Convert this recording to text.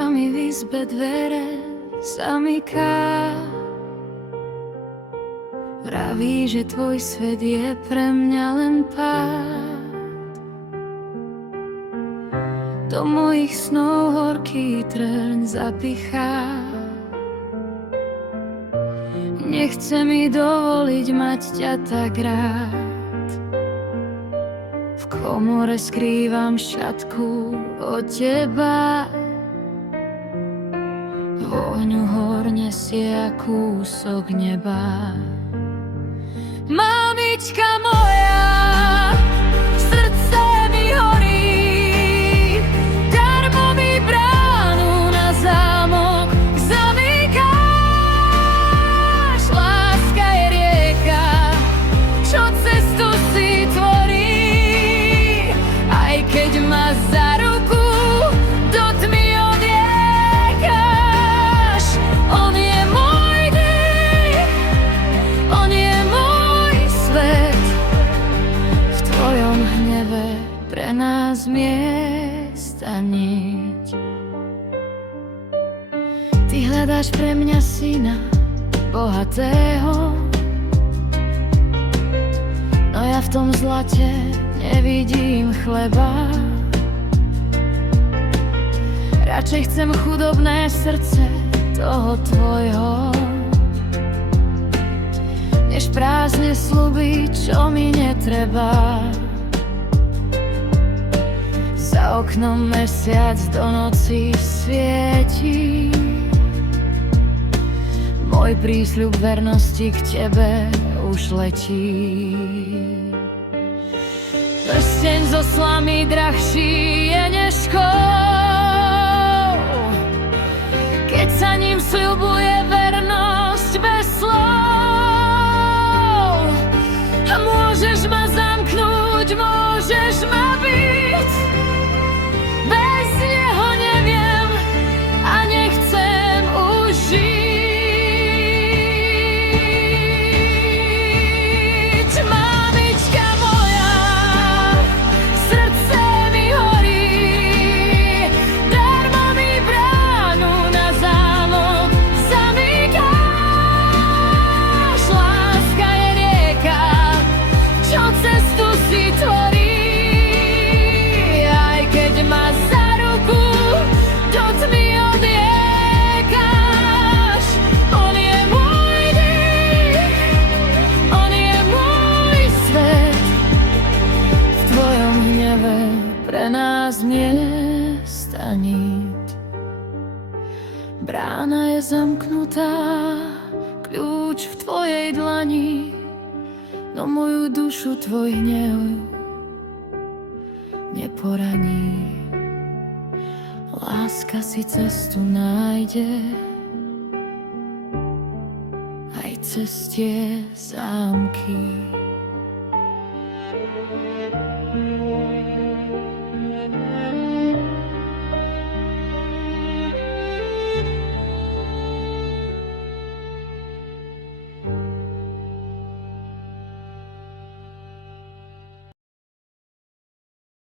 a mi v izbe dvere zamyká. Vraví, že tvoj svet je pre mňa len pád. Do mojich snov horký trň zapichá. Nechce mi dovoliť mať ťa tak rád. V komore skrývam šatku od teba. Vôňu hor nesie kúsok neba. Mamička moja, srdce mi horí, darmo mi bránu na zámok zamykáš. Láska je rieka, čo cestu si tvorí, aj keď ma za ruku do tmy odviekáš. On je môj dých, on je môj svet, v tvojom hneve pre nás miesta niť. Ty hľadáš pre mňa syna bohatého, no ja v tom zlate nevidím chleba. Radšej chcem chudobné srdce toho tvojho, než prázdne sľuby, čo mi netreba. Za oknom mesiac do noci svieti, môj prísľub vernosti k tebe už letí. Prsteň zo slamy drahší je než kov, keď sa ním sľubuje vernosť bez slov. A môžeš ma zamknúť, môžeš ma byť, bez neho neviem a nechcem už žiť. Mamička moja, srdce mi horí, darmo mi bránu na zámok zamykáš. Láska je rieka, čo cestu si tvorí, aj keď ma za ruku do tmy odviekáš. On je môj dých, on je môj svet, v tvojom hneve pre nás miesta niť. Brána je zamknutá, kľúč v tvojej dlani, no moju dušu tvoj hnev neporaní. Láska si cestu nájde aj cez tie zámky.